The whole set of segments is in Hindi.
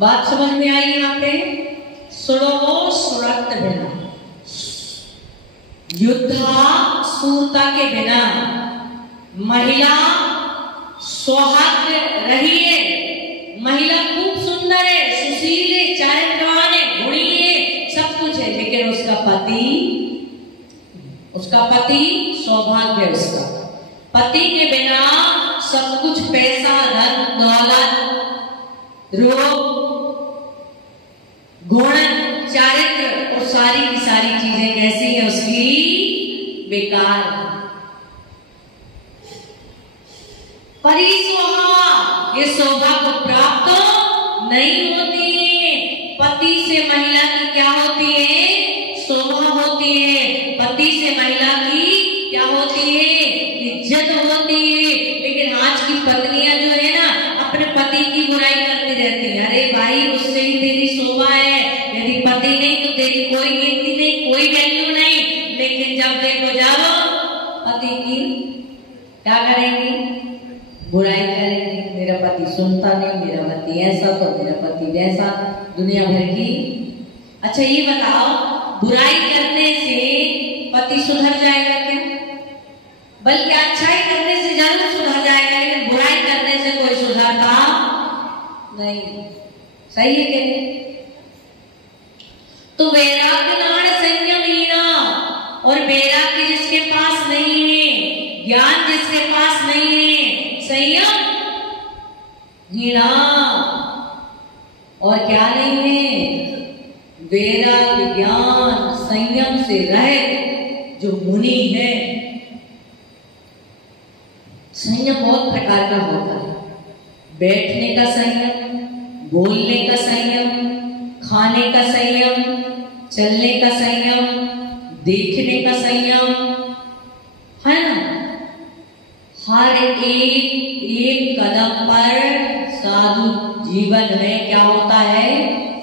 बात समझ में आई यहाँ पे? सुड़ो सुरत बिना, युद्धा सूरता के बिना, महिला सुहाग रहिए। महिला खूब सुंदर है, सुशील है, चारित्रवान है, गुणी है, सब कुछ है, लेकिन उसका पति सौभाग्य है। उसका पति के बिना सब कुछ, पैसा, धन दौलत, रूप, गुण, चारित्र और सारी की सारी चीजें कैसी है उसकी? बेकार। परिसोहा, ये सौभाग्य प्राप्त नहीं होती है। पति से महिला की क्या होती है? शोभा होती है। पति से महिला की क्या होती है? इज्जत होती है। लेकिन आज की पत्नियां जो है ना, अपने पति की बुराई करती रहती है। अरे भाई, उससे ही तेरी शोभा है, यदि पति नहीं तो तेरी कोई गिनती नहीं, कोई वैल्यू नहीं। लेकिन जब देखो जाओ, पति की क्या करेंगी? बुराई करेंगे। मेरा पति सुनता नहीं, मेरा पति ऐसा, तो मेरा पति वैसा, दुनिया भर की। अच्छा ये बताओ, बुराई करने से पति सुधर जाएगा क्या? बल्कि अच्छाई करने से जरूर सुधर जाएगा, लेकिन बुराई करने से कोई सुधरता नहीं। सही है क्या? तो वैराग्य नाण संयमीना, और वैराग्य जिसके पास नहीं है, ज्ञान जिसके पास नहीं है, संयम हीना, और क्या नहीं है? वैराग्य ज्ञान संयम से रहे जो मुनि है। संयम बहुत प्रकार का होता है। बैठने का संयम, बोलने का संयम, खाने का संयम, चलने का संयम, देखने का संयम, है ना? हर एक कदम पर साधु जीवन में क्या होता है?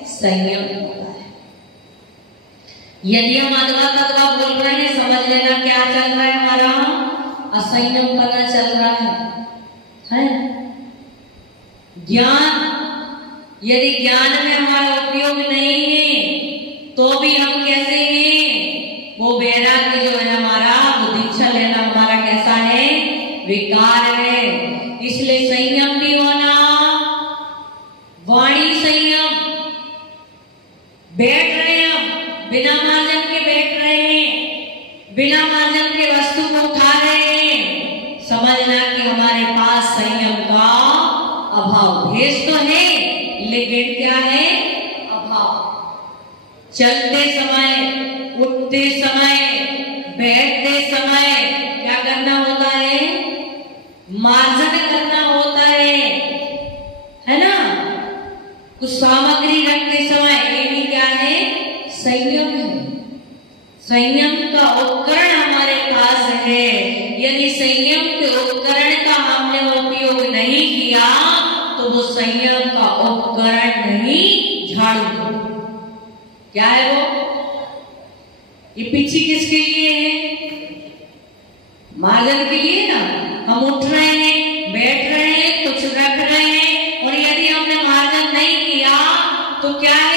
संयम होता है। यदि हम अदवा तदवा बोल रहे हैं, समझ लेना क्या चल रहा है? हमारा असंयम पना चल रहा है? ज्ञान, यदि ज्ञान में हमारा उपयोग नहीं है तो भी हम कैसे हैं? वो वैराग्य जो है हमारा, वो दीक्षा लेना हमारा कैसा है? विकार है। इसलिए संयम भी होना, वाणी संयम। बैठ रहे हैं हम, बिना मार्जन के बैठ रहे हैं, बिना मार्जन के वस्तु को उठा रहे हैं, समझना कि हमारे पास संयम का अभाव। भेष तो है, लेकिन क्या है? अभाव। चलते समय, उठते समय, बैठते समय क्या करना होता है? मार्जन करना होता है ना? कुछ सामग्री रखते समय, ये भी क्या है? संयम है। संयम का उपकरण हमारे पास है। यदि संयम के उपकरण का हमने उपयोग नहीं किया तो वो संयम का उपकरण नहीं, झाड़ू। क्या है वो? ये पीछे किसके लिए है? मार्जन के लिए ना। हम उठ रहे हैं, बैठ रहे हैं, कुछ रख रहे हैं, और यदि हमने मार्जन नहीं किया तो क्या है?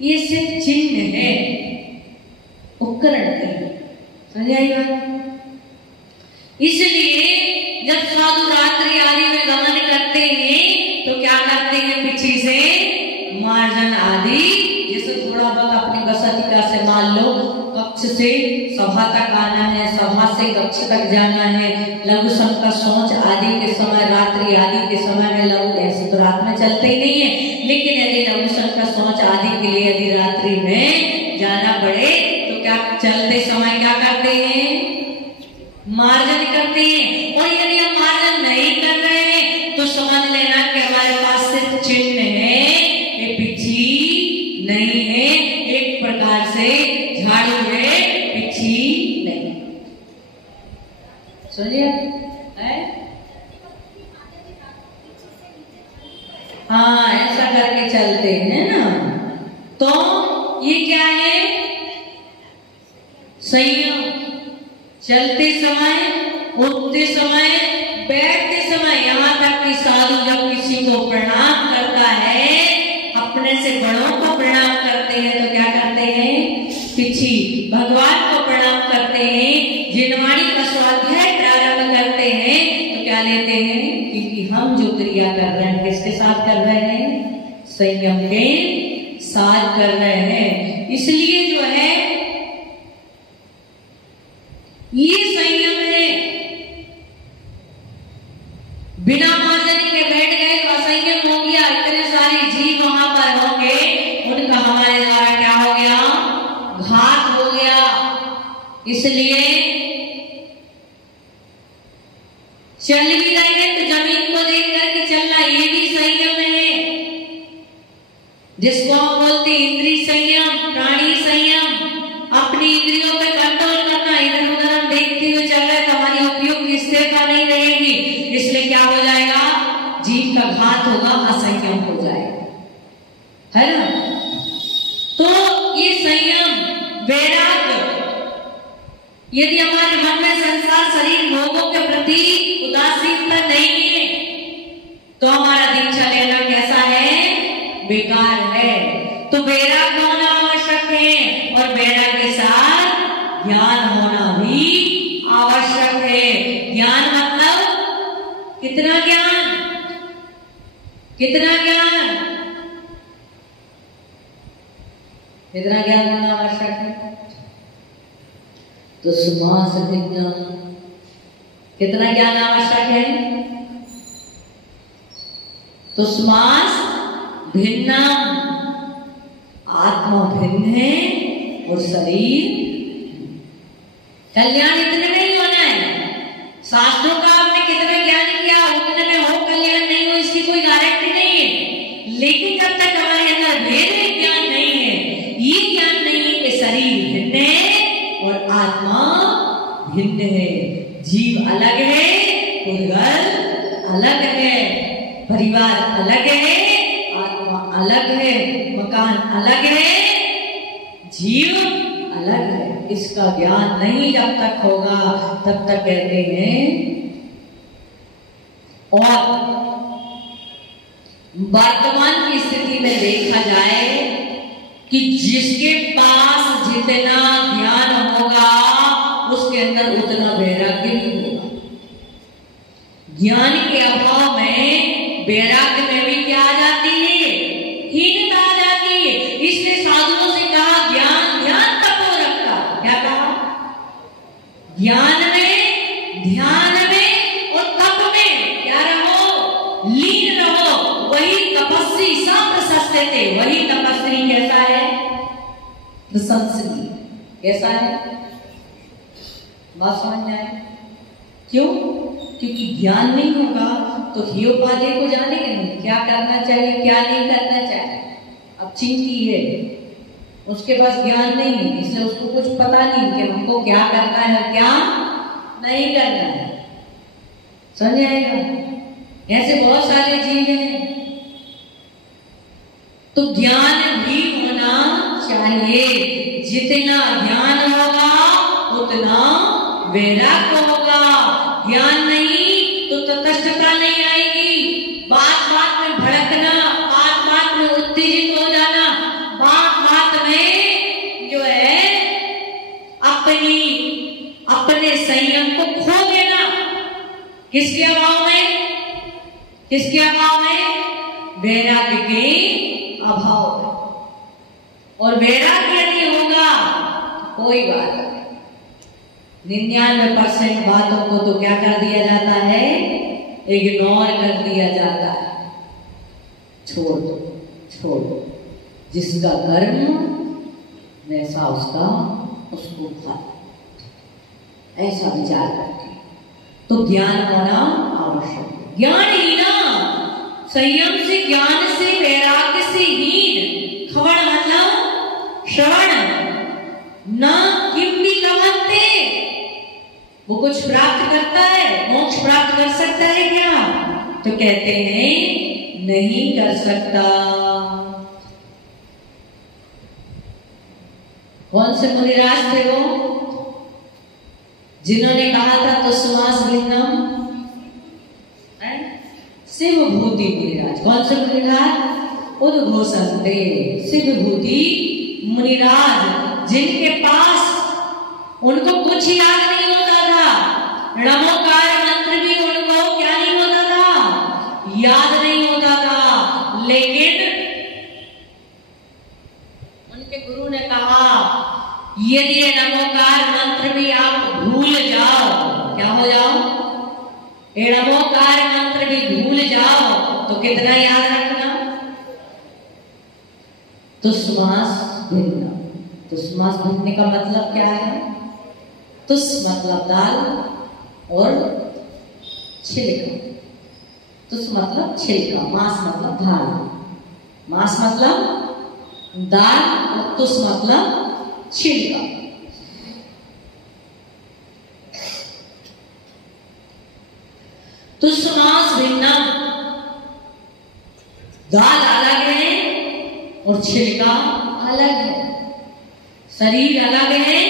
ये सिर्फ चिन्ह है, उपकरण नहीं। समझ आई बात? इसलिए जब साधु रात्रि आदि में गमन करते हैं तो क्या करते हैं? पीछे से मार्जन आदि, जैसे थोड़ा बहुत अपनी बसतिका से मान लो, कक्ष से सभा तक आना है, सभा से कक्ष तक जाना है, लघु संका सोच आदि के समय, रात्रि आदि के समय में लघु, ऐसे तो रात में चलते ही नहीं है, लेकिन यदि लघु संका सोच आदि के लिए यदि रात्रि में जाना पड़े तो क्या चलते समय क्या करते हैं? मार्जन करते हैं। और यदि हम मार्जन नहीं कर रहे हैं तो समझ लेना कि हमारे पास सिर्फ चिन्ह है, ये पिछी नहीं है। एक प्रकार से झाड़ू है, पिछी नहीं। सुनिए, हाँ, ऐसा करके चलते हैं ना। तो ये क्या है? संयम। चलते समय, उठते समय, बैठते समय, यहाँ तक कि साधु जब किसी को प्रणाम करते अपने से बड़ों को प्रणाम करते हैं तो क्या करते हैं? पिछी भगवान को प्रणाम करते हैं, जिनवाणी का स्वाध्याय प्रारंभ करते हैं तो क्या लेते हैं? क्योंकि हम जो क्रिया कर रहे हैं किसके साथ कर रहे हैं? संयम के साथ कर रहे हैं। इसलिए जो है ये संयम है। बिना मार्जन के बैठ गए तो असंयम हो गया। इतने सारे जीव वहां पर होंगे, उनका हमारे द्वारा क्या हो गया? घात हो गया। इसलिए चल भी रहे हैं तो जमीन को देख करके चलना, ये भी संयम है, जिसको हम बोलते इंद्रिय संयम, प्राणी संयम। अपनी इंद्रियों पर कंट्रोल करना, इधर उधर हम देखते हुए चल रहे तो हमारी उपयोग स्थिरता नहीं रहेगी, इसलिए क्या हो जाएगा? जीव का घात होगा, असंयम हो जाएगा, है ना? तो ये संयम, वैराग्य, यदि हमारे मन में संसार शरीर भोगों के प्रति उदासीनता नहीं है तो हमारा दीक्षा लेना कैसा है? बेकार है। तो वैराग्य होना आवश्यक है और वैराग्य के साथ ज्ञान होना भी आवश्यक है। ज्ञान मतलब कितना ज्ञान? कितना ज्ञान? कितना ज्ञान होना आवश्यक है? तो समास विज्ञान, कितना ज्ञान आवश्यक है? तो समास भिन्न, आत्मा भिन्न है और शरीर। कल्याण इतने नहीं होना है। शास्त्रों का आपने कितना ज्ञान किया उतने में हो कल्याण नहीं हो, इसकी कोई गारंटी नहीं है। लेकिन जब तक हमारे अंदर भेद ज्ञान नहीं है, ये ज्ञान नहीं है कि शरीर भिन्न है और आत्मा भिन्न है, जीव अलग है, घर अलग है, परिवार अलग है, आत्मा अलग है, मकान अलग है, जीव अलग है। इसका ज्ञान नहीं जब तक होगा तब तक कहते हैं। और वर्तमान की स्थिति में देखा जाए कि जिसके पास जितना ज्ञान होगा उसके अंदर उतना वैराग्य भी होगा। ज्ञान के अभाव में वैराग्य में भी क्या आ जाती है? हीनता आ जाती है। इसलिए साधुओं से कहा ज्ञान ध्यान तपो रखता। क्या कहा? ज्ञान में, ध्यान में और तप में क्या रहो? लीन रहो। वही तपस्वी सा प्रशस्यते। वही तपस्वी कैसा है? प्रशंसनीय। कैसा है? बात समझ में आए? क्यों? क्योंकि ज्ञान नहीं होगा तो हीयोपाध्याय को जानेंगे नहीं क्या करना चाहिए, क्या नहीं करना चाहिए। अब चिंती है, उसके पास ज्ञान नहीं है, इसलिए उसको कुछ पता नहीं कि हमको क्या करना है, क्या नहीं करना है। समझ आएगा? ऐसे बहुत सारे चीजें हैं। तो ज्ञान भी होना चाहिए। जितना ज्ञान होगा उतना वैराग्य होगा। ज्ञान नहीं तो तटस्थता नहीं आएगी। बात बात में भड़कना, बात बात में उत्तेजित हो जाना, बात बात में जो है अपने संयम को खो देना। किसके अभाव में? किसके अभाव में? वैराग्य के अभाव में। और वैराग्य यदि होगा कोई बात नहीं। 99% बातों को तो क्या कर दिया जाता है? इग्नोर कर दिया जाता है। छोड़ दो, छोड़ दो। जिसका कर्म वैसा उसको फल, ऐसा विचार करके तो ज्ञान होना आवश्यक है। ज्ञान ही ना, संयम से, ज्ञान से, वैराग्य से हीन। खवण मतलब श्रवण न किम भी लभते। वो कुछ प्राप्त करता है, मोक्ष प्राप्त कर सकता है क्या? तो कहते हैं नहीं कर सकता। कौन से मुनिराज थे वो जिन्होंने कहा था तो सुवास भिन्नम? शिव भूति मुनिराज। कौन से मुनिराज? उद्घोषन्ते शिवभूति मुनिराज, जिनके पास उनको कुछ याद नहीं होता था, नमोकार मंत्र भी उनको क्या नहीं होता था, याद नहीं होता था, लेकिन उनके गुरु ने कहा यदि ये नमोकार मंत्र भी आप भूल जाओ, क्या हो जाओ, ये नमोकार मंत्र भी भूल जाओ तो कितना याद रखना, तुष्मास भिन्न। तुष्मास भिन्न का मतलब क्या है? तुस मतलब दाल और छिलका, तुस मतलब छिलका, मांस मतलब दाल, मांस मतलब दाल और तुस मतलब छिलका। तुष्मास भिन्न, दाल अलग है और छिलका अलग है, शरीर अलग है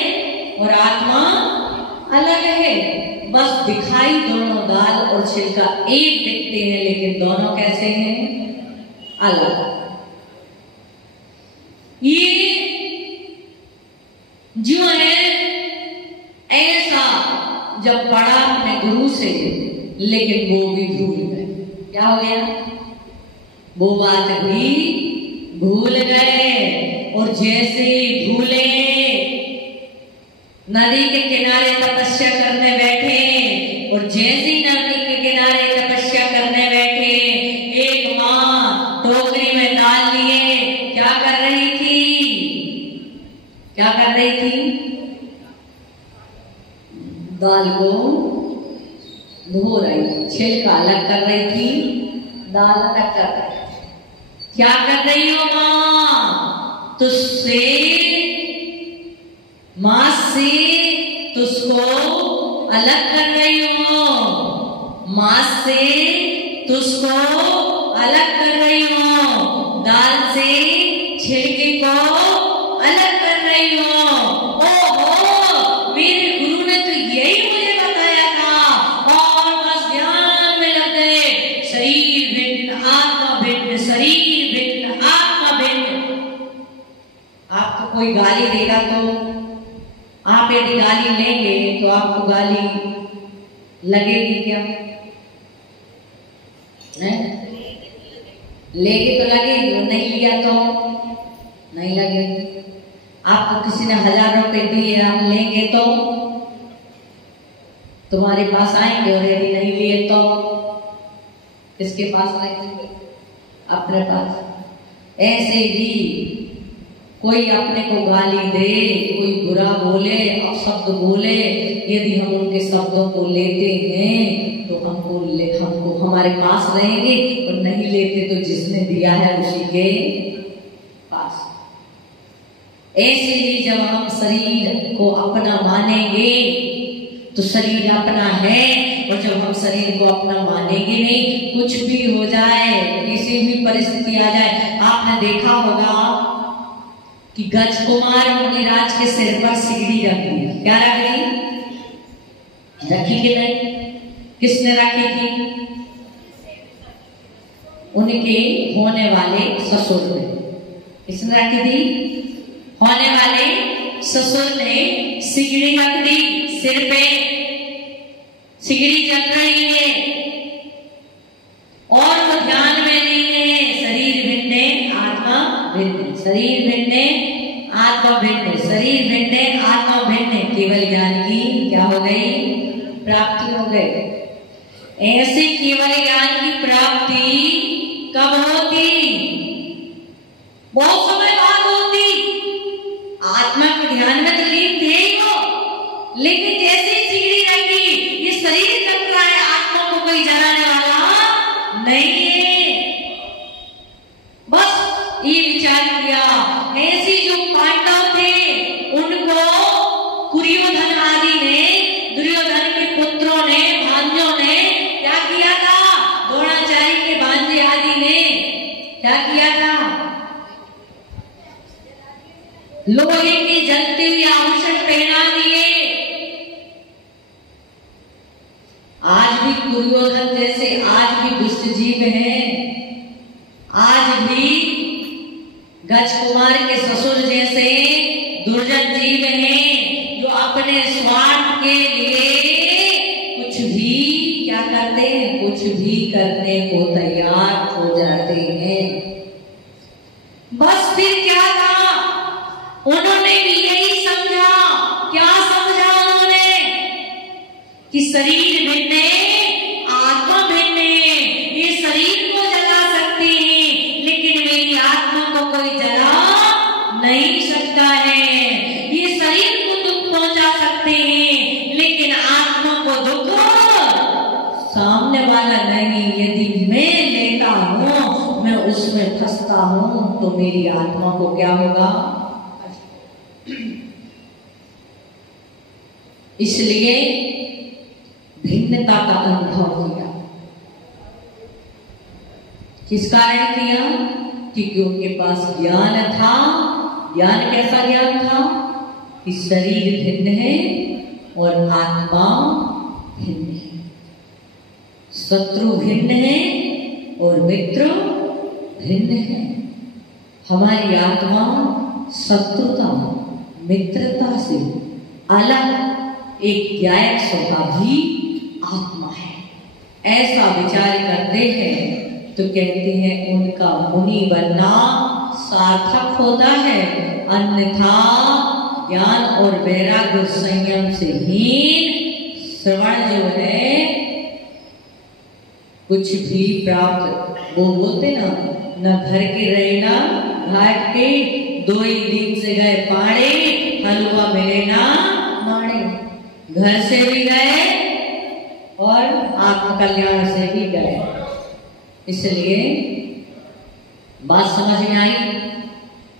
और आत्मा अलग है, बस दिखाई दोनों दाल और छिलका एक दिखते हैं, लेकिन दोनों कैसे हैं? अलग। ये जो है ऐसा जब पढ़ा अपने गुरु से, लेकिन वो भी भूल गए। क्या हो गया? वो बात भी भूल गए, और जैसे ही भूले नदी के किनारे तपस्या करने बैठे, और जैसे ही नदी के किनारे तपस्या करने बैठे, एक माँ टोकरी में दाल लिए क्या कर रही थी? क्या कर रही थी? दाल को धो रही थी, छिलका अलग कर रही थी, दाल अलग कर रही थी। क्या कर रही हो माँ? तुझसे मांस से तुझको अलग कर रही हो, मांस से तुझको अलग कर रही हो, दाल से छिलके को अलग कर रही हो। ओहो, मेरे गुरु ने तो यही मुझे बताया था, और बस ध्यान में लग गए, शरीर भिन्न आत्मा भिन्न, शरीर भिन्न आत्मा भिन्न। आपको कोई गाली देगा तो आप यदि गाली लेंगे तो आपको गाली लगेगी क्या? लेगी तो लगेगी, नहीं लिया तो नहीं लगेगी। आपको किसी ने 1000 रुपए दिए, आप लेंगे तो तुम्हारे पास आएंगे, और यदि नहीं लिए तो किसके पास आएंगे? अपने पास। ऐसे ही कोई अपने को गाली दे, कोई बुरा बोले, अपशब्द बोले, यदि हम उनके शब्दों को लेते हैं तो हमको हमारे पास रहेंगे, और नहीं लेते तो जिसने दिया है उसी के पास। ऐसे ही जब हम शरीर को अपना मानेंगे तो शरीर अपना है, और जब हम शरीर को अपना मानेंगे नहीं, कुछ भी हो जाए, किसी भी परिस्थिति आ जाए। आपने देखा होगा कि गज कुमार मुनिराज के सिर पर सिगड़ी रख दी। क्या रख दी? रखी कि नहीं? किसने रखी थी? उनके होने वाले ससुर ने। किसने रखी थी? होने वाले ससुर ने सिगड़ी रख दी सिर पे। सिगड़ी जल रही है और वो ध्यान में नहीं है, शरीर भिन्न आत्मा भिन्न, शरीर भिन्न आत्मा भिन्न, शरीर भिन्न आत्मा भिन्न। केवल ज्ञान की क्या हो गई? प्राप्ति हो गई। ऐसे केवल ज्ञान की प्राप्ति कब होती? बहुत समय बाद होती। आत्मा के ध्यान में तो लीन थे ही हो, लेकिन जैसे सिगड़ी रखी, ये शरीर चल रहा है, आत्मा को कोई जलाने वाला नहीं है। बस ये विचार किया। ऐसे जो पांडव थे उनको कुरियोधन आदि ने, दुर्योधन के पुत्रों ने, भांजों ने क्या किया था? द्रोणाचार्य के भांजे आदि ने क्या किया था? लोहे के जलते हुए आभूषण पहना दिए। आज भी दुर्योधन जैसे आज भी दुष्ट जीव हैं, आज भी राजकुमार के ससुर जैसे दुर्जन जीव हैं जो अपने स्वार्थ के लिए कुछ भी क्या करते हैं, कुछ भी करने को तैयार हो जाते हैं। बस फिर क्या था, उन्होंने भी यही समझा। क्या समझा उन्होंने? कि शरीर भिन्न है, आत्मा भिन्न है। ये शरीर को जला सकते हैं लेकिन मेरी आत्मा को कोई जला नहीं सकता है। ये शरीर को दुख पहुंचा सकते हैं लेकिन आत्मा को दुख सामने वाला नहीं। यदि मैं लेता हूं, मैं उसमें फंसता हूं, तो मेरी आत्मा को क्या होगा? इसलिए भिन्नता का अनुभव किया। किस कारण किया? क्योंकि उनके पास ज्ञान था। ज्ञान कैसा ज्ञान था? कि शरीर भिन्न है और आत्मा भिन्न है, शत्रु भिन्न है और मित्र भिन्न है। हमारी आत्मा शत्रुता मित्रता से अलग एक ज्ञायक स्वभावी आत्मा है। ऐसा विचार करते हैं तो कहते हैं उनका मुनि बनना सार्थक होता है, अन्यथा ज्ञान और वैराग्य संयम से हीन श्रवण जो है कुछ भी प्राप्त। वो बोलते ना, न घर के रहे ना घाट के, 2 ही दिन से गए पाड़े, हलवा मिले ना माड़े। घर से भी गए और आत्मकल्याण से भी गए। इसलिए बात समझ में आई।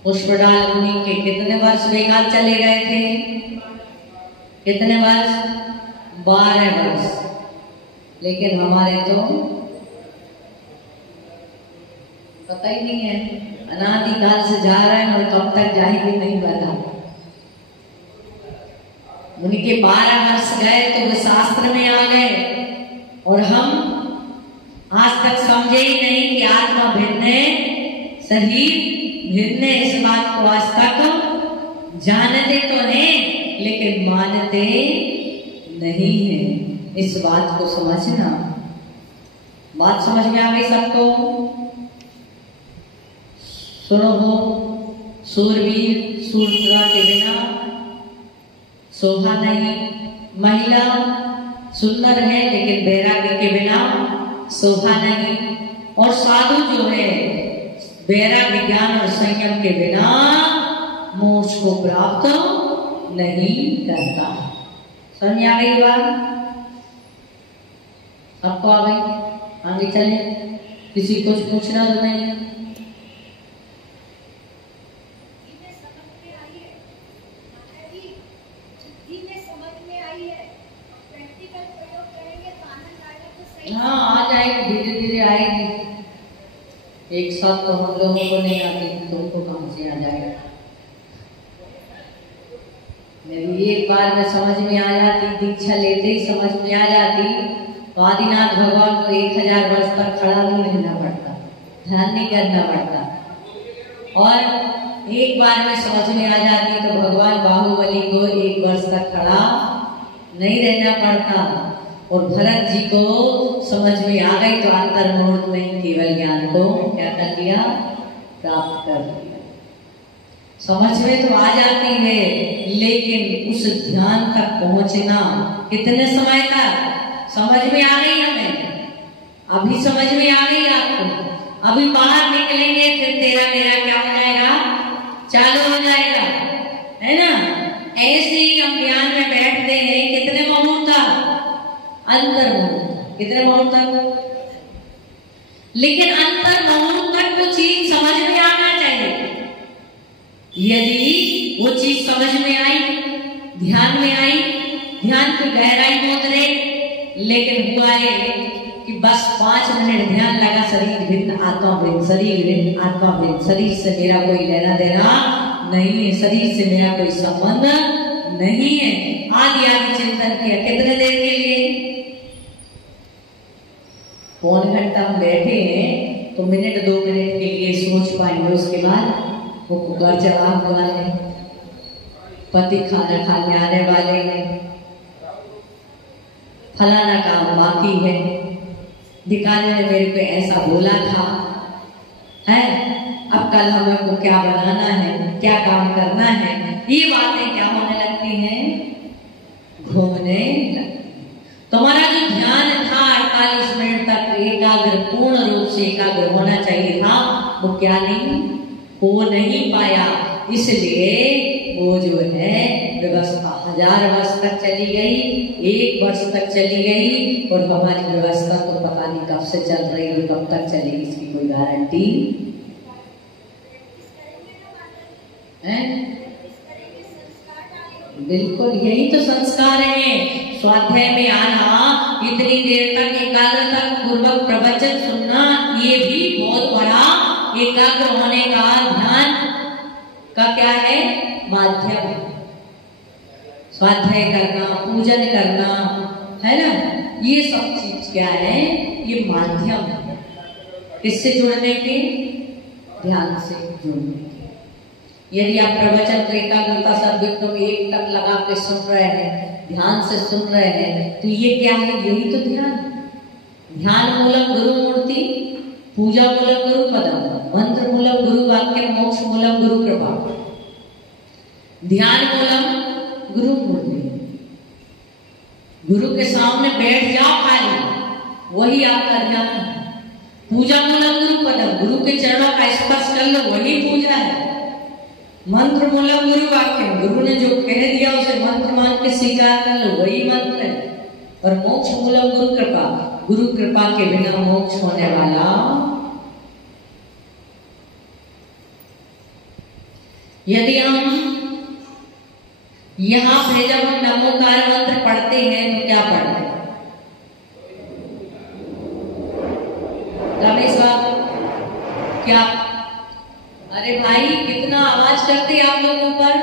पुष्पडाल मुनि के कितने वर्ष बेकार चले गए थे? कितने वर्ष? 12 वर्ष। लेकिन हमारे तो पता ही नहीं है, अनादिकाल से जा रहे हैं और कब तक जाएंगे नहीं पता। उनके 12 वर्ष गए तो वे शास्त्र में आ गए और हम आज तक समझे ही नहीं कि आत्मा भिन्न है, शरीर भिन्न है। इस बात को आज तक जानते तो हैं लेकिन मानते नहीं है। इस बात को समझना। बात समझ में आ गई सबको? सुनो हो, सूरवीर सूरता के बिना शोभा नहीं। महिला सुंदर है लेकिन वैराग्य के बिना शोभा नहीं। और साधु जो है वैराग्य ज्ञान और संयम के बिना मोक्ष को प्राप्त नहीं करता। समझ आ गई बात? सबको आ गई? आगे चले। किसी को पूछना तो नहीं? हाँ, आ जाएगी, धीरे धीरे आएगी। एक साथ तो हम लोगों को नहीं आती, तुमको कहाँ से आ जाएगा? मेरी एक बार में समझ में आ जाती, दीक्षा लेते ही समझ में आ जाती, तो आदिनाथ भगवान को 1000 वर्ष तक खड़ा नहीं रहना पड़ता, ध्यान नहीं करना पड़ता। और एक बार में समझ में आ जाती तो भगवान बाहुबली को 1 वर्ष तक खड़ा नहीं रहना पड़ता। और भरत जी को समझ में आ गई तो अंतर्मुहूर्त में केवल ज्ञान को क्या कर दिया? प्राप्त कर दिया। समझ में तो आ जाती है लेकिन उस ध्यान तक पहुंचना कितने समय तक? समझ में आ गई हमें? अभी समझ में आ गई आपको? अभी बाहर निकलेंगे फिर तेरा मेरा क्या हो जाएगा? चालू हो जाएगा, है ना? ऐसे ही हम ध्यान में बैठते हैं कितने मुहूर्त तक? अंतर मुहूर्त। कितने मुहूर्त तक? लेकिन अंतर मुहूर्त तक वो चीज समझ में आना चाहिए। यदि वो चीज समझ में आई, ध्यान में आई, ध्यान की गहराई में उतरे, लेकिन हुआ है कि बस 5 मिनट ध्यान लगा, शरीर भिन्न आत्मा भिन्न, शरीर भिन्न आत्मा भिन्न, शरीर से मेरा कोई लेना देना नहीं है, शरीर से मेरा कोई संबंध नहीं है। आदि आदि चिंतन किया कितने देर के लिए? पौन घंटा हम बैठे हैं तो मिनट 2 मिनट के लिए सोच पाएंगे, उसके बाद वो कुकर जवाब वाले, पति खाना खाने आने वाले हैं, फलाना काम बाकी है, धिकाने ने मेरे पे ऐसा बोला था, है अब कल हमें को क्या बनाना है, क्या काम करना है, ये बातें क्या होने लगती हैं, घूमने लगती। तुम्हारा जो ध्यान था 48 मिनट तक एकाग्र, पूर्ण रूप से एकाग्र होना चाहिए था, वो क्या नहीं हो नहीं पाया। इसलिए वो जो है व्यवस्था 1000 वर्ष तक चली गई, 1 वर्ष तक चली गई, और हमारी व्यवस्था तो पता नहीं कब से चल रही और कब तक चलेगी, इसकी कोई गारंटी है? बिल्कुल यही तो संस्कार है। स्वाध्याय में आना, इतनी देर तक एकाग्रता पूर्वक प्रवचन सुनना, ये भी बहुत बड़ा एकाग्र होने का, ध्यान का क्या है, माध्यम। स्वाध्याय करना, पूजन करना, है ना, ये सब चीज क्या है, ये माध्यम है। किससे जुड़ने के, ध्यान से जुड़ने के। यदि आप प्रवचन को एकाग्रता से एकदम एक तक लगा के सुन रहे हैं, ध्यान से सुन रहे हैं, तो ये क्या है, यही तो ध्यान। ध्यान मूलक गुरु मूर्ति, पूजा मूलक गुरु पदम, मंत्र मूलक गुरु वाक्य, मोक्ष मूलक गुरु कृपा। ध्यान मूलक गुरु मूर्ति, गुरु के सामने बैठ जाओ खाली, वही आपका ध्यान है। पूजा मूलक गुरु पदम, गुरु के चरणों का स्पर्श कर लो, वही पूजा है। मंत्र मूलक गुरु वाक्य, गुरु ने जो कह दिया उसे मंत्र मान के स्वीकार कर लो, वही मंत्र है। और मोक्ष मूलक गुरु कृपा, गुरु कृपा के बिना मोक्ष होने वाला। यदि हम यहां पे जब हम नमोकार मंत्र पढ़ते हैं तो क्या पढ़ते हैं, रमेश बाबू क्या? अरे भाई कितना आवाज करते आप लोगों पर,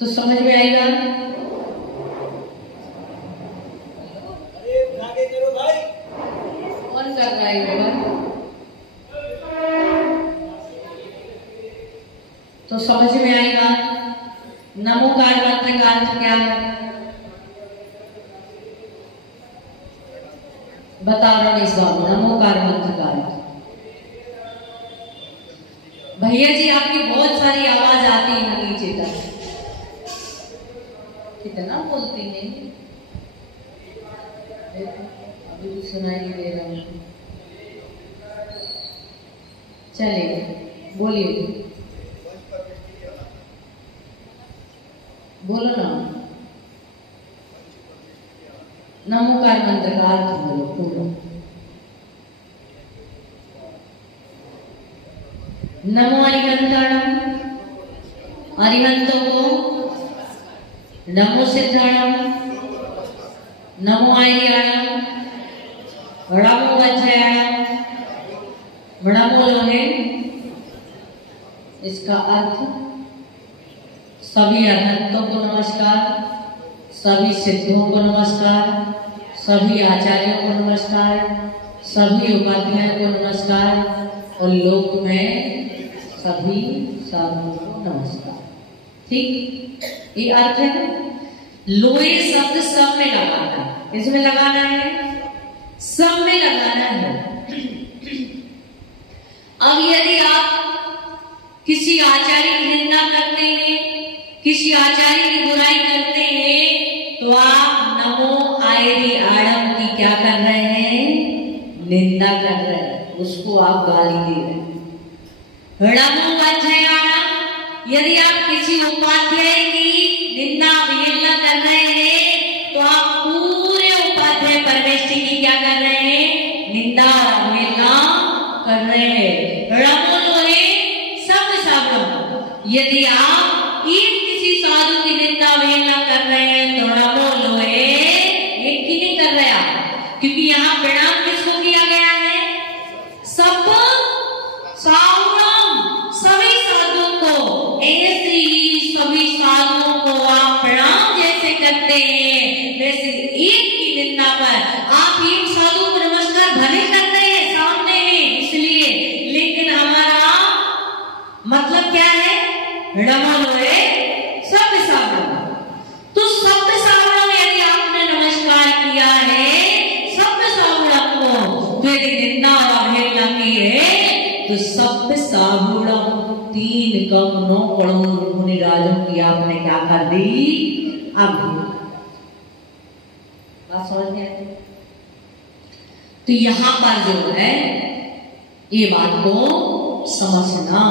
तो समझ में आएगा। अरे आगे करो भाई, कौन कर रहा है भाई, तो समझ में आएगा। नमोकार मंत्र का अर्थ क्या है, बता रमेश बाबू, नमोकार मंत्र का अर्थ। भैया जी आपकी बहुत सारी आवाज आती है नीचे तक, कितना बोलती हैं, अभी भी सुनाई नहीं दे रहा मुझे। चलिए बोलिए, बोलो ना, नमोकार मंत्र का अर्थ बोलो पूरा। नमो अरिहंताणम, अरिहंतों को नमो सिद्धाणम, नमो आर्याणम, नमो वज्रयाणम, नमो लोहे। इसका अर्थ सभी अरिहंतों को नमस्कार, सभी सिद्धों को नमस्कार, सभी आचार्यों को नमस्कार, सभी उपाध्यायों को नमस्कार, और लोक में सभी साधुओं को नमस्कार। ठीक, ये अर्थ है ना। लोहे शब्द सब में लगाना है, इसमें लगाना है, सब में लगाना है। अब यदि आप किसी आचार्य की निंदा करते हैं, किसी आचार्य की बुराई करते हैं, तो आप नमो आयरी आड़म की क्या कर रहे हैं, निंदा कर रहे हैं, उसको आप गाली दे रहे हैं। नमो वज्रयाणम, यदि आप किसी उपाध्याय की निंदा अवहेलना कर रहे हैं, तो आप पूरे उपाध्याय परमेष्ठी की क्या कर रहे हैं, निंदा और अवहेलना कर रहे हैं। नमो लोहे, सब साधु, यदि आप एक किसी साधु की निंदा अवहेलना कर रहे हैं, तो नमो लोहे एक की नहीं कर रहे आप, क्योंकि यहाँ प्रणाम किसको किया गया है, सब साधुओं, सभी साधुओं को। ऐसे ही सभी साधुओं को आप प्रणाम जैसे करते हैं, वैसे एक की निंदा पर आप ये 3 कम 9 करोड़ मुनि राजों की आपने क्या कर दी? अवहेलना। बात समझ में आई? तो यहाँ पर जो है ये बात को समझना।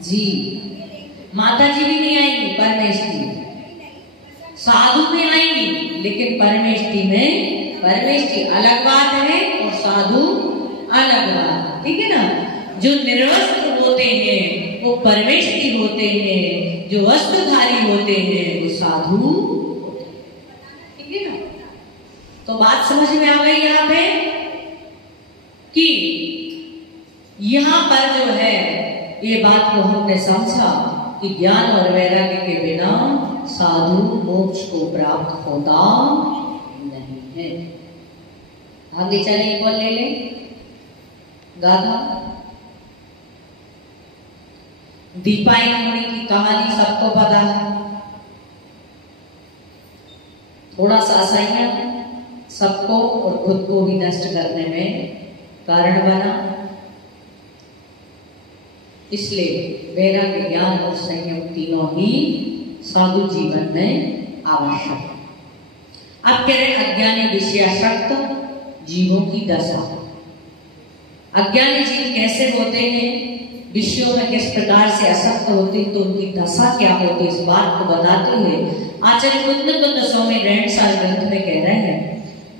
जी माता जी भी नहीं आएंगी, परमेष्ठी साधु में आएंगी, लेकिन परमेष्ठी अलग बात है और साधु अलग बात, ठीक है ना। जो निर्वस्त्र होते हैं वो परमेष्ठी होते हैं, जो वस्त्रधारी होते हैं वो साधु, ठीक है ना। तो बात समझ में आ गई यहाँ पे कि यहाँ पर जो है ये बात को हमने समझा कि ज्ञान और वैराग्य के बिना साधु मोक्ष को प्राप्त होता नहीं है। आगे चले, एक और ले लें गाथा। दीपायन मुनि की कहानी सबको पता है। थोड़ा सा असंयम सबको और खुद को भी नष्ट करने में कारण बना, इसलिए वैराग्य, ज्ञान और संयम तीनों ही साधु जीवन में आवश्यक है। अब कह रहे अज्ञानी विषयासक्त जीवों की दशा। अज्ञानी जीव कैसे होते हैं, विषयों में किस प्रकार से आसक्त होते हैं, तो उनकी दशा क्या होती है, इस बात को बताते हुए आचार्य कुंद स्वामी रहनसार ग्रंथ में कह रहे हैं,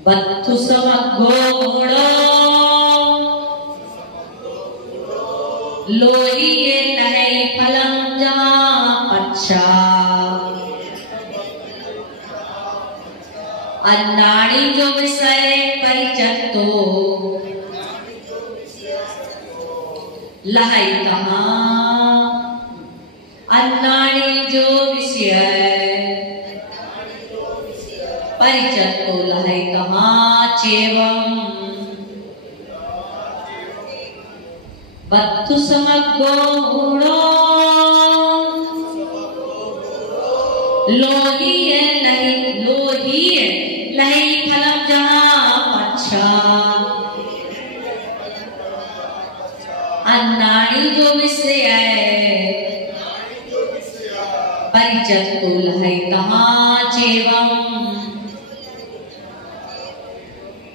बत्थु समग्गो गुणो लोहिये नहीं फलम जहाँ अच्छा अन्नाणी जो विषय परिचत्तो लहई कहाँ। अन्नाणी जो विषय परिचत्तो लहई कहाँ चेवम बत्थु समग्गो गुणो लोहिये लही फलम जहाँ अच्छा अन्नाणी जो विषय परिचत्तो लहई कहाँ चेवम।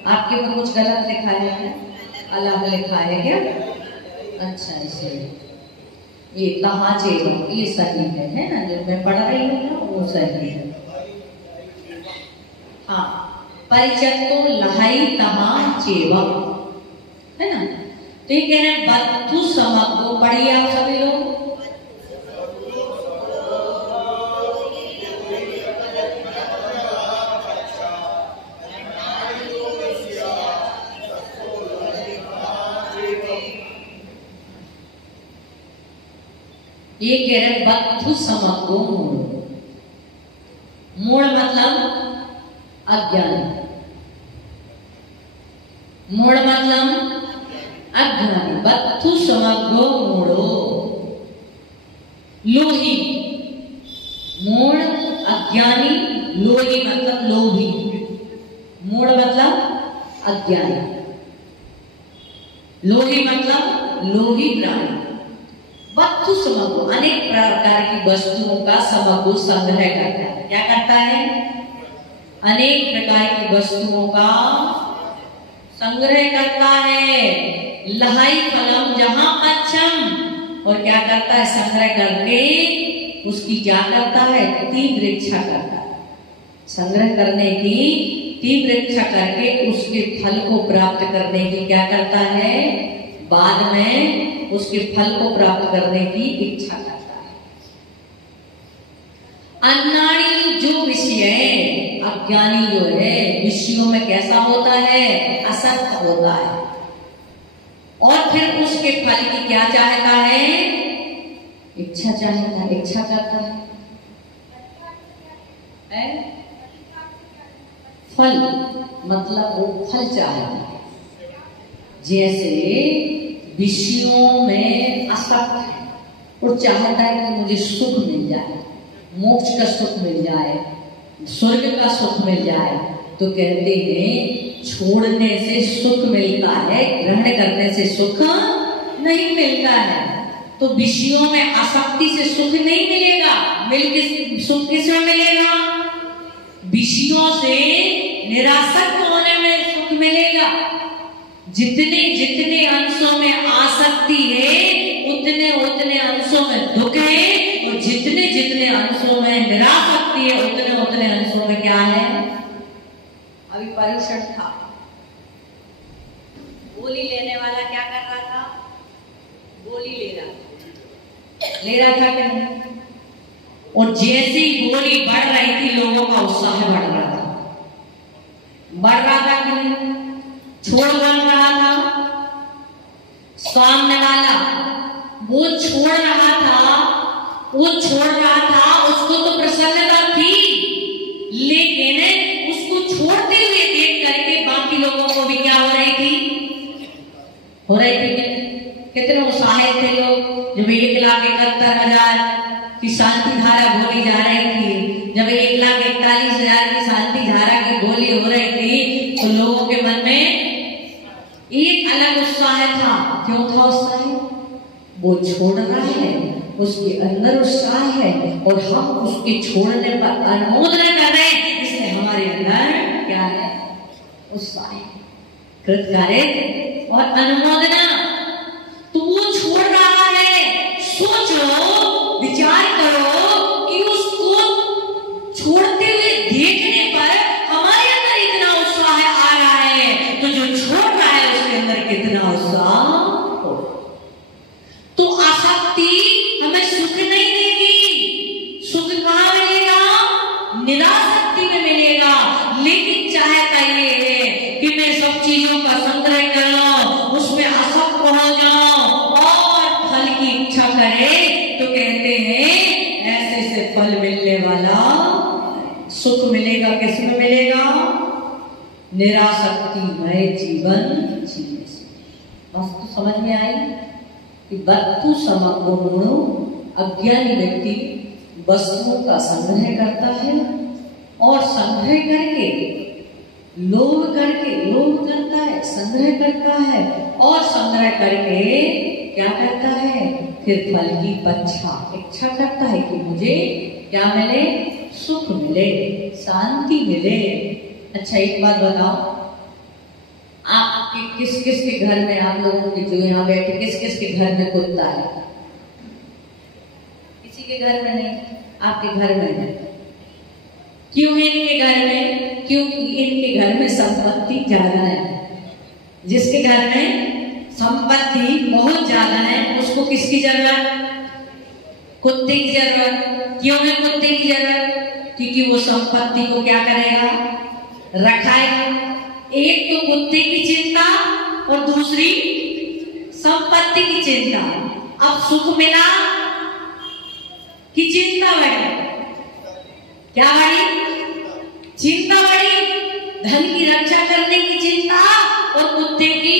आपके ऊपर कुछ गलत लिखा है क्या? अलग लिखा है क्या? अच्छा, इसलिए ये कहाँ चेवम ये सही है ना, जो मैं पढ़ रही हूँ ना वो सही है। हाँ, परिचत्तो लहई कहाँ चेवम है ना। तो ये कह रहे हैं बत्थु समग्गो, पढ़िए आप सभी लोग। ये कह रहे बत्थु समग्गो मूढ़। मूढ़ मतलब अज्ञानी, मूढ़ मतलब अज्ञानी। बत्थु समग्गो मूढ़ो, लोही मूढ़ अज्ञानी, लोही मतलब लोभी, मूढ़ मतलब अज्ञानी, लोही मतलब लोही प्राणी। बत्थु समग्गो अनेक प्रकार की वस्तुओं का समग्गो संग्रह करता है। क्या करता है? अनेक प्रकार की वस्तुओं का संग्रह करता है। लहाई फलम जहां अच्छम, और क्या करता है? संग्रह करके उसकी क्या करता है? तीव्र इच्छा करता है। संग्रह करने की तीव्र इच्छा करके उसके फल को प्राप्त करने की क्या करता है? बाद में उसके फल को प्राप्त करने की इच्छा करता है। अन्नाणी जो विषय, अज्ञानी जो है विषयों में कैसा होता है? असक्त होता है। और फिर उसके फल की क्या चाहता है? इच्छा चाहता है, इच्छा करता है। फल मतलब वो फल चाहता है। जैसे विषयों में आसक्त है और चाहता है कि मुझे सुख मिल जाए, मोक्ष का सुख मिल जाए, स्वर्ग का सुख मिल जाए, तो कहते हैं छोड़ने से सुख मिलता है, ग्रहण करने से सुख नहीं मिलता है। तो विषयों में आसक्ति से सुख नहीं मिलेगा, सुख किसमें मिलेगा? विषयों से निरासक्त होने में सुख मिलेगा। जितने जितने अंशों में आसक्ति है उतने उतने अंशों में दुख है, और जितने जितने अंशों में निरासक्ति है उतने उतने अंशों में क्या है? अभी परीक्षण था, गोली लेने वाला क्या कर रहा था? गोली ले रहा था क्या नहीं? और जैसे ही गोली बढ़ रही थी लोगों का उत्साह बढ़ रहा था कि नहीं? छोड़ बन रहा था, सामने वाला वो छोड़ रहा था, उसको तो प्रसन्नता थी, लेकिन उसको छोड़ते हुए देख करके बाकी लोगों को भी क्या हो रही थी? कितने उत्साहित थे लोग। जब 1,71,000 की शांति धारा बोली जा रही थी, जब 1,41,000 की शांति धारा की गोली हो रही थी, तो लोगों के मन में एक अलग उत्साह था। क्यों था उत्साह? वो छोड़ रहा है, उसके अंदर उत्साह है, और हम उसके छोड़ने पर अनुमोदन कर रहे हैं, इसलिए हमारे अंदर क्या है? उत्साह है, कृतकार्य और अनुमोदना। तो वो छोड़ रहा है, सोचो, विचार करो कि उसको छोड़ते हुए देखने पर हमारे अंदर इतना उत्साह आ रहा है, तो जो छोड़ रहा है उसके अंदर कितना उत्साह हो। तो आसक्ति हमें सुख नहीं देगी। सुख कहाँ मिलेगा? निरासक्ति में मिलेगा। लेकिन चाहता ये है कि मैं सब चीजों का संग्रह कर लूं, उसमें आसक्त हो जाऊं और फल की इच्छा करे, तो कहते हैं ऐसे से फल मिलने वाला सुख मिलेगा। किसमें मिलेगा? निरासक्तिमय जीवन जीने से। वस्तु समझ में आई कि वस्तु समग्रो अज्ञानी व्यक्ति वस्तुओं का संग्रह करता है, और संग्रह करके लोभ करता है, संग्रह करता है, और संग्रह करके क्या करता है? फिर फल की इच्छा करता है कि मुझे क्या मिले? सुख मिले, शांति मिले। अच्छा एक बात बताओ, आपके किस किस के घर में, आप लोगों के जो यहाँ बैठे, किस किस के घर में कुत्ता है? किसी के घर में नहीं, आपके घर में है। क्यों है इनके घर में? क्योंकि इनके घर में संपत्ति ज्यादा है। जिसके घर में संपत्ति बहुत ज्यादा है, उसको किसकी जरूरत? कुत्ते की जरूरत। क्यों है कुत्ते की जरूरत? क्योंकि वो संपत्ति को क्या करेगा? रखाएगा। एक तो कुत्ते की चिंता और दूसरी संपत्ति की चिंता। अब सुख मिला कि चिंता बढ़ी? क्या बढ़ी? चिंता बढ़ी। धन की रक्षा करने की चिंता और कुत्ते की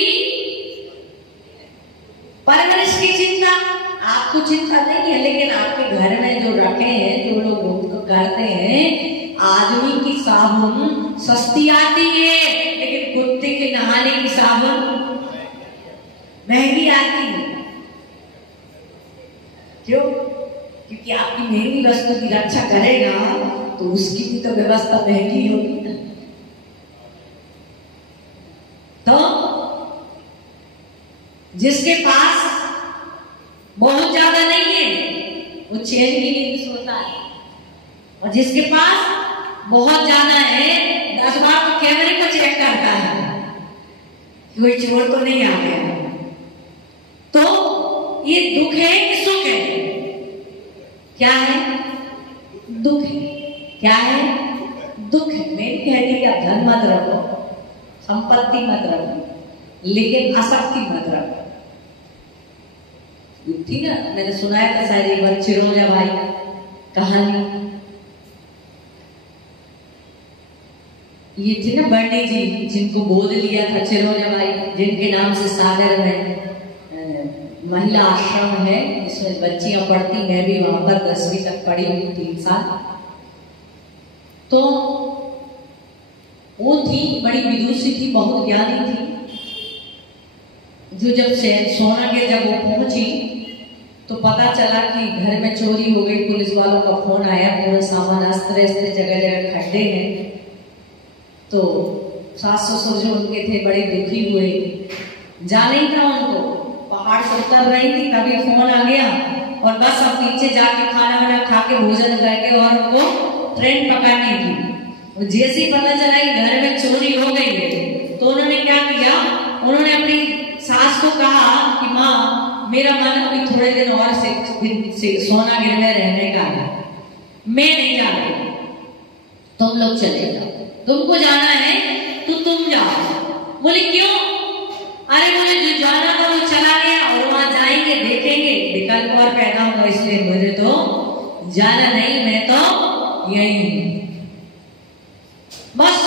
परवरिश की चिंता। आपको चिंता नहीं है, लेकिन आपके घर में जो रखे हैं, जो लोग उनको करते हैं, आदमी की साबुन सस्ती आती है, लेकिन कुत्ते के नहाने की साबुन महंगी आती है। क्यों? क्योंकि आपकी महंगी वस्तु की रक्षा करेगा तो उसकी भी तो व्यवस्था महंगी होगी ना। तो जिसके पास बहुत ज्यादा नहीं है वो चैन की नींद सोता है, और जिसके पास बहुत ज्यादा है 10 बार तो कैमरे को चेक करता है कोई चोर तो नहीं आ गया। तो ये दुख है कि सुख है? क्या है? दुख है। क्या है? दुख है। मैं कहती कि आप धन मत रखो, संपत्ति मत रखो, लेकिन आसक्ति मत रखो। थी ना, मैंने सुनाया था शायद एक बार चिरौंजा भाई कहानी। ये थे ना बंडी जी, जिनको गोद लिया था चिरौंजा भाई, जिनके नाम से सागर में महिला आश्रम है, इसमें बच्चियां पढ़ती। मैं भी वहां पर 10वीं तक पढ़ी हुई, 3 साल। तो वो थी बड़ी विदुषी थी, बहुत ज्ञानी थी। जो जब सोना के जब वो पहुंची तो पता चला कि घर में चोरी हो गई। पुलिस वालों का फोन आया, पूरा सामान अस्त्र अस्त्र जगह जगह खड्डे हैं। तो सास ससुर जो उनके थे बड़े दुखी हुए। जाने ही था उनको, पहाड़ से उतर रही थी तभी फोन आ गया और बस अब नीचे जाके खाना वाना खा के भोजन करके और उनको ट्रेन पकड़नी थी। जैसे ही पता चला कि घर में चोरी हो गई है तो उन्होंने क्या किया, उन्होंने अपनी सास को कहा कि माँ मेरा मन अभी थोड़े दिन और से सोनागिर में रहने का है, मैं नहीं जा रही, तुम लोग चले जाओ, तुमको जाना है तो तुम जाओ। बोले क्यों? अरे मुझे जो जाना था वो चला गया और वहां जाएंगे देखेंगे विकल्प और पैदा होगा, इसलिए मुझे तो जाना नहीं, मैं तो यही हूं। बस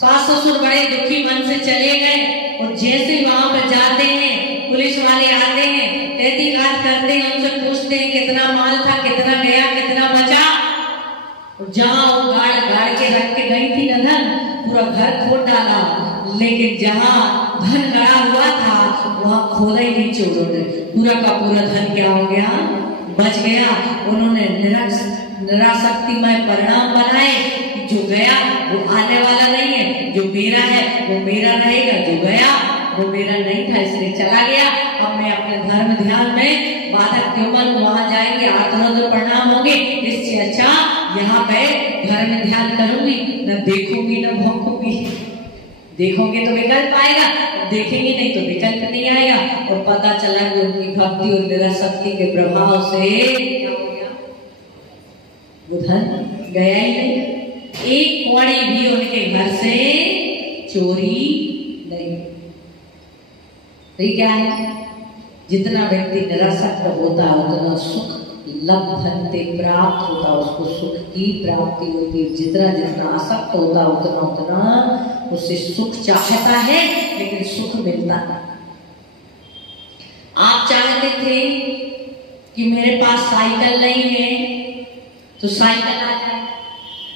सास ससुर बड़े दुखी मन से चले गए और जैसे वहां पर जाते हैं पुलिस वाले आते हैं, तहकीकात करते हैं, उनसे पूछते हैं कितना माल था, कितना गया, कितना बचा। और जहां वो गाड़ के रख के गई थी न धन, पूरा घर खोद डाला, लेकिन जहां धन गड़ा हुआ था वहां खोदा ही नहीं चोरों ने। पूरा का पूरा धन क्या हो गया, बच गया। उन्होंने निराशक्तिमय परिणाम बनाए। जो गया वो आने वाला नहीं है, जो मेरा है वो मेरा रहेगा, जो गया वो मेरा नहीं था इसलिए चला गया। अब मैं अपने धर्म ध्यान में बाधक क्यों बनूं, वहां जाएंगे आत्मोदर परिणाम होंगे, इससे अच्छा यहाँ पे घर में ध्यान करूंगी, न देखूंगी न भोंकूंगी। देखोगे तो विकल्प आएगा, देखेंगे नहीं तो विकल्प नहीं आएगा। और पता चला कि उनकी भक्ति और निराशक्ति के प्रभाव से वो धन गया ही नहीं, एक कौड़ी भी उनके घर से चोरी नहीं। तो ये क्या है, जितना व्यक्ति निरासक्त होता है उतना सुख लभते प्राप्त होता, उसको सुख की प्राप्ति होती है। जितना जितना आसक्त होता उतना उतना उससे सुख चाहता है, लेकिन सुख मिलता नहीं। आप चाहते थे कि मेरे पास साइकिल नहीं है तो साइकिल आ जाए।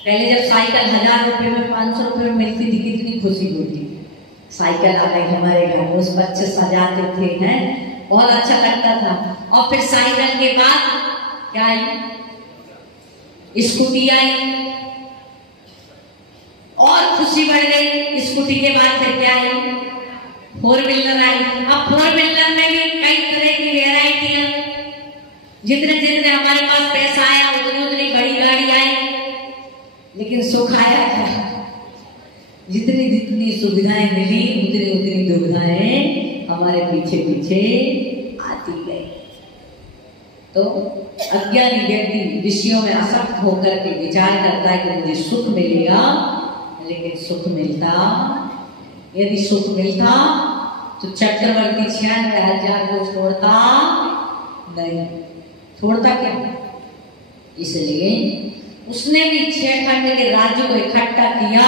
पहले जब साइकिल 1000 रुपए में 500 रुपए में मिलती थी कितनी खुशी होती थी, साइकिल आ गई हमारे घर में, उस बच्चे सजाते थे, हैं बहुत अच्छा लगता था। और फिर साइकिल के बाद क्या आई, स्कूटी आई और खुशी बढ़ गई। स्कूटी के बाद फिर क्या आई, 4 व्हीलर आई। अब 4 व्हीलर में भी कई तरह की वेराइटियां, जितने जितने हमारे पास पैसा आया उतनी उतनी बड़ी गाड़ी आई, लेकिन सुख आया था। जितनी जितनी सुविधाएं मिली उतनी उतनी दुविधाएं हमारे पीछे पीछे आती गई। तो अज्ञानी व्यक्ति विषयों में आसक्त होकर के विचार करता है कि मुझे सुख मिलेगा, लेकिन सुख मिलता, यदि सुख मिलता तो चक्रवर्ती 96,000 को छोड़ता नहीं। छोड़ता क्या, इसलिए उसने भी 6 खंड के राज्यों को इकट्ठा किया,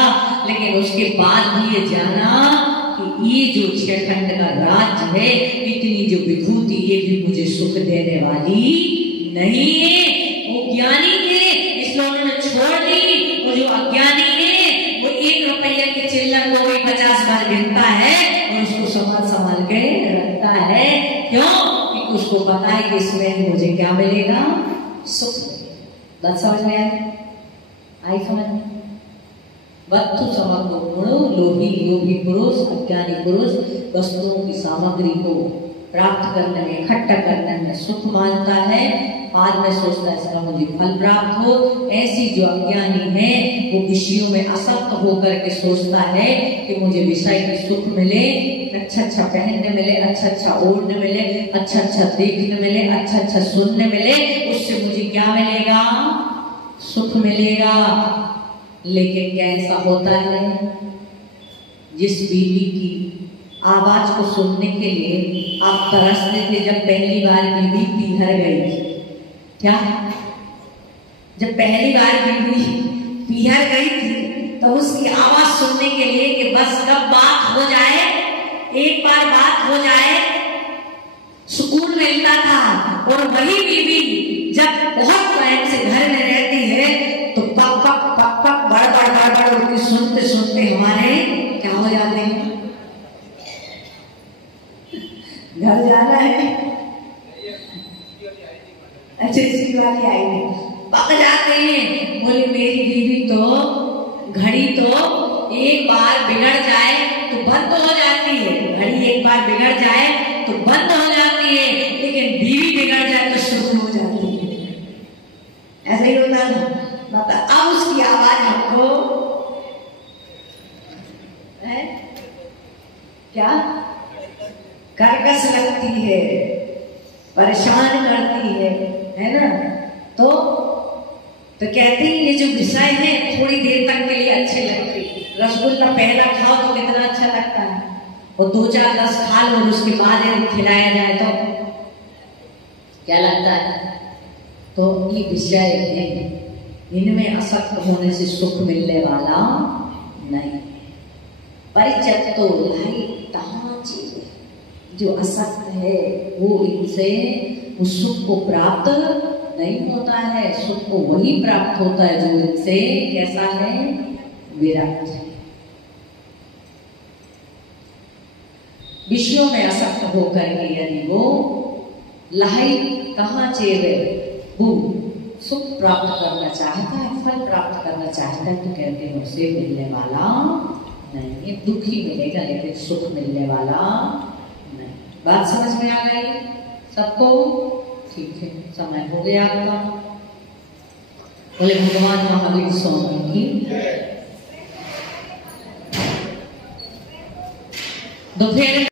लेकिन उसके बाद भी ये जाना कि ये जो 6 खंड का राज्य है, इतनी जो विभूति, ये भी मुझे सुख देने वाली नहीं है। वो ज्ञानी थे इसलिए उन्होंने छोड़ दी, वो जो अज्ञानी है वो 1 रुपया के चिल्लर को भी 50 बार गिनता है और उसको संभाल के रखता है। क्यों? क्योंकि उसको पता है कि इसमें मुझे क्या मिलेगा, सुख मिलेगा। बात समझ में आई समझ में? वस्तु समग्र गुण लोभी पुरुष, अज्ञानी पुरुष वस्तुओं की सामग्री को प्राप्त करने में, इकट्ठा करने में सुख मानता है। बाद में सोचता है इसका मुझे फल प्राप्त हो। ऐसी जो अज्ञानी है वो विषयों में आसक्त होकर के सोचता है कि मुझे विषय की सुख मिले, अच्छा अच्छा पहनने मिले, अच्छा अच्छा ओढ़ने मिले, अच्छा अच्छा देखने मिले, अच्छा अच्छा सुनने मिले, उससे मुझे क्या मिलेगा, सुख मिलेगा। लेकिन क्या ऐसा होता है? जिस बीवी की आवाज को सुनने के लिए आप तरसते थे जब पहली बार बीवी पीहर गई, क्या जब पहली बार बीवी पीहर गई थी तो उसकी आवाज सुनने के लिए कि बस कब बात हो जाए, एक बार बात हो जाए, सुकून मिलता था। और वही बीवी जब बहुत टाइम से घर में रहती है तो पक पक पक पक गड़बड़ उनकी सुनते सुनते हमारे क्या हो जाते हैं, घर जाना है। अच्छा इसकी वाली आई नहीं, पक जाते हैं। बोले मेरी बीवी तो घड़ी तो एक बार बिगड़ जाए तो बंद हो जाती है, घड़ी एक बार बिगड़ जाए तो बंद हो जाती है, लेकिन बीवी बिगड़ जाए तो शुरू हो जाती है। ऐसा ही होता है मतलब। अब उसकी आवाज हमको है क्या कर्कश लगती है, परेशान करती है ना। तो कहती ये जो विषय है थोड़ी देर तक के लिए अच्छे लगते। रसगुल्ला पहला खाओ तो कितना अच्छा लगता है, और 2 4 10 खा लो और उसके बाद यदि खिलाया जाए तो क्या लगता है। तो ये विषय है, इनमें आसक्त होने से सुख मिलने वाला नहीं। परिचय तो जो असक्त है वो इनसे उस सुख को प्राप्त नहीं होता है। सुख को वही प्राप्त होता है जो इनसे कैसा है, विरक्त है। विषयों में आसक्त होकर के यदि वो लहाई कहाँ चेवे वो सुख प्राप्त करना चाहता है, फल प्राप्त करना चाहता है, तो कहते हैं उसे मिलने वाला नहीं है। दुख ही मिलेगा लेकिन सुख मिलने वाला नहीं। बात समझ में आ गई सबको? ठीक है, समय हो गया आपका। बोले भगवान महावीर स्वामी की दोपहर